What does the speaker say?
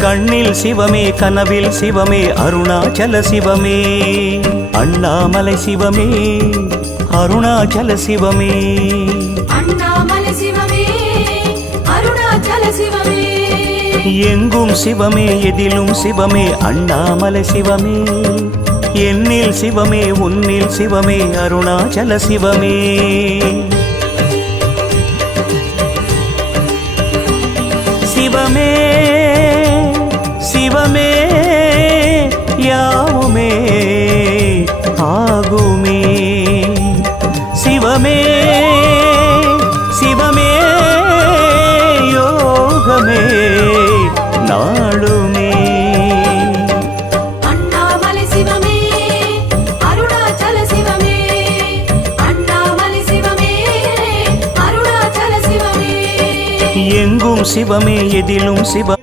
கண்ணில் சிவமே கனவில் சிவமே அருணாச்சல சிவமே அண்ணாமலை சிவமே அருணாச்சல சிவமே அண்ணாமலை சிவமே அருணாச்சல சிவமே எங்கும் சிவமே எதிலும் சிவமே அண்ணாமலை சிவமே என்னில் சிவமே உன்னில் சிவமே அருணாச்சல சிவமே சிவமே சிவமே யாவுமே ஆகுமே சிவமே சிவமே யோகமே நாளுமே அண்ணாமலை சிவமே அருணாச்சல சிவமே அண்ணாமலை சிவமே அருணாச்சல சிவமே எங்கும் சிவமே எதிலும் சிவம்